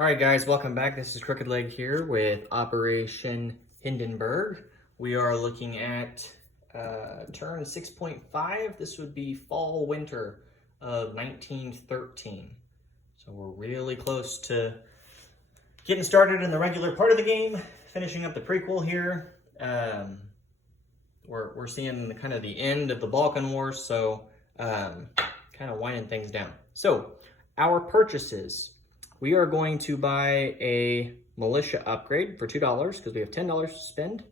All right, guys, welcome back. This is Crooked Leg here with Operation Hindenburg. We are looking at turn 6.5. This would be fall winter of 1913. So we're really close to getting started in the regular part of the game, finishing up the prequel here. We're seeing the end of the Balkan Wars, so kind of winding things down. So our purchases. We are going to buy a militia upgrade for $2 because we have $10 to spend.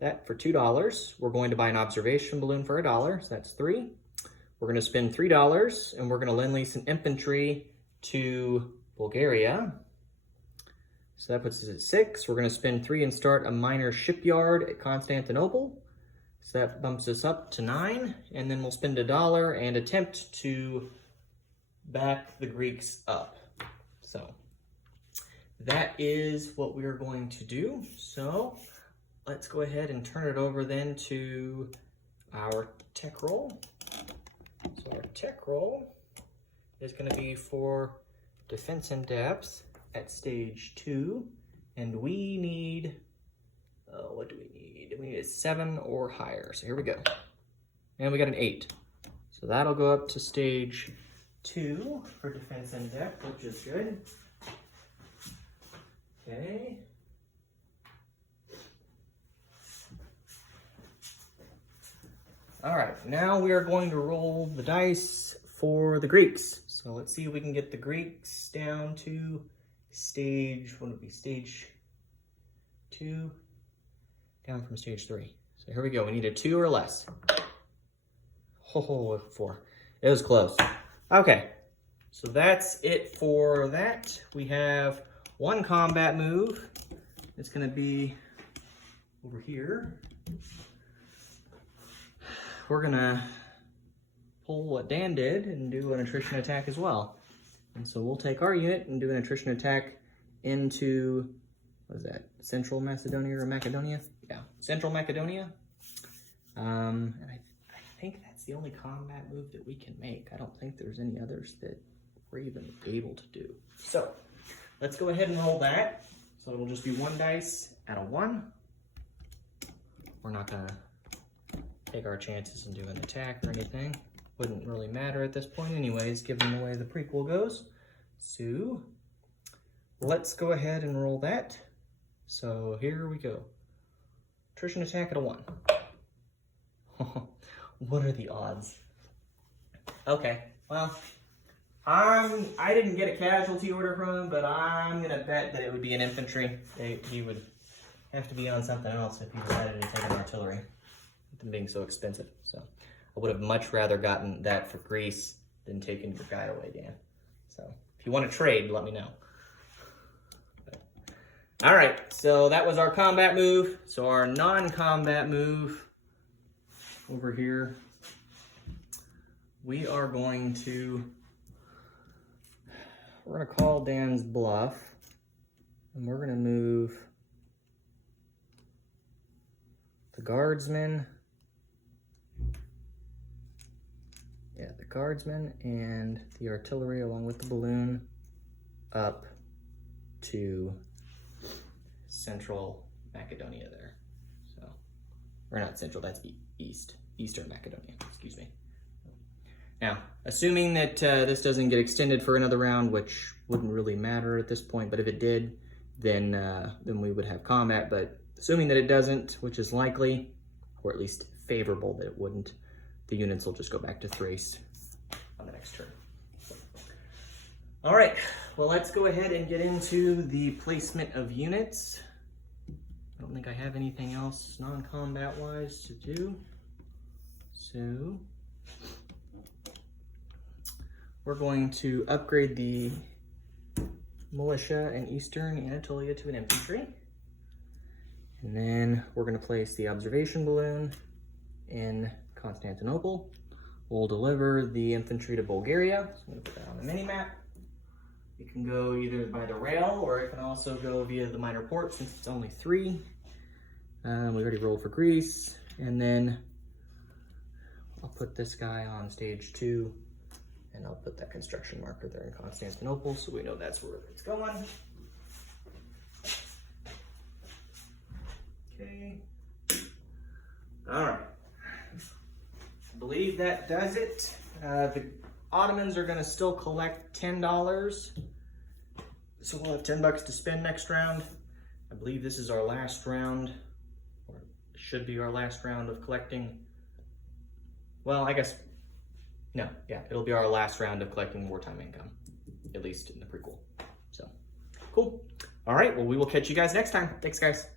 That for $2. We're going to buy an observation balloon for $1, so that's $3. We're going to spend $3 and we're going to lend lease an infantry to Bulgaria. So that puts us at $6. We're going to spend $3 and start a minor shipyard at Constantinople. So that bumps us up to $9. And then we'll spend $1 and attempt to back the Greeks up. So that is what we are going to do. So let's go ahead and turn it over then to our tech roll. So our tech roll is going to be for defense in depth at stage 2. And we need, what do we need? We need a 7 or higher. So here we go. And we got an 8. So that'll go up to stage 2 for defense in depth, which is good. Okay. All right, now we are going to roll the dice for the Greeks. So let's see if we can get the Greeks down to stage, what would it be, stage 2, down from stage 3. So here we go, we need a 2 or less. Oh, 4. It was close. Okay, so that's it for that. We have one combat move. It's going to be over here. We're going to pull what Dan did and do an attrition attack as well. And so we'll take our unit and do an attrition attack into, what is that, Central Macedonia or Macedonia? Yeah, Central Macedonia. And I think that's the only combat move that we can make. I don't think there's any others that we're even able to do. So let's go ahead and roll that. So it'll just be 1 dice at a 1. We're not gonna take our chances and do an attack or anything. Wouldn't really matter at this point anyways, given the way the prequel goes. So let's go ahead and roll that. So here we go. Attrition attack at a 1. What are the odds? Okay, well, I didn't get a casualty order from him, but I'm gonna bet that it would be an infantry. He would have to be on something else if he decided to take an artillery, with them being so expensive. So I would have much rather gotten that for Greece than taking your guy away, Dan. So if you want to trade, let me know. All right, so that was our combat move. So our non-combat move over here, we're going to call Dan's bluff, and we're gonna move the guardsmen, the guardsmen and the artillery along with the balloon up to Central Macedonia there. So, or not Central, that's Eastern Macedonia, excuse me. Now, assuming that this doesn't get extended for another round, which wouldn't really matter at this point, but if it did, then we would have combat. But assuming that it doesn't, which is likely, or at least favorable that it wouldn't, the units will just go back to Thrace on the next turn. All right, well, let's go ahead and get into the placement of units. I don't think I have anything else non-combat wise to do. So we're going to upgrade the militia in Eastern Anatolia to an infantry. And then we're going to place the observation balloon in Constantinople. We'll deliver the infantry to Bulgaria. So I'm going to put that on the mini-map. It can go either by the rail or it can also go via the minor port since it's only 3. We already rolled for Greece. And then I'll put this guy on stage 2 and I'll put that construction marker there in Constantinople so we know that's where it's going. Okay. All right. I believe that does it. The Ottomans are going to still collect $10. So we'll have $10 to spend next round. I believe this is our last round, or should be our last round of collecting. Well, I guess, no, yeah, it'll be our last round of collecting wartime income, at least in the prequel. So, cool. All right, well, we will catch you guys next time. Thanks, guys.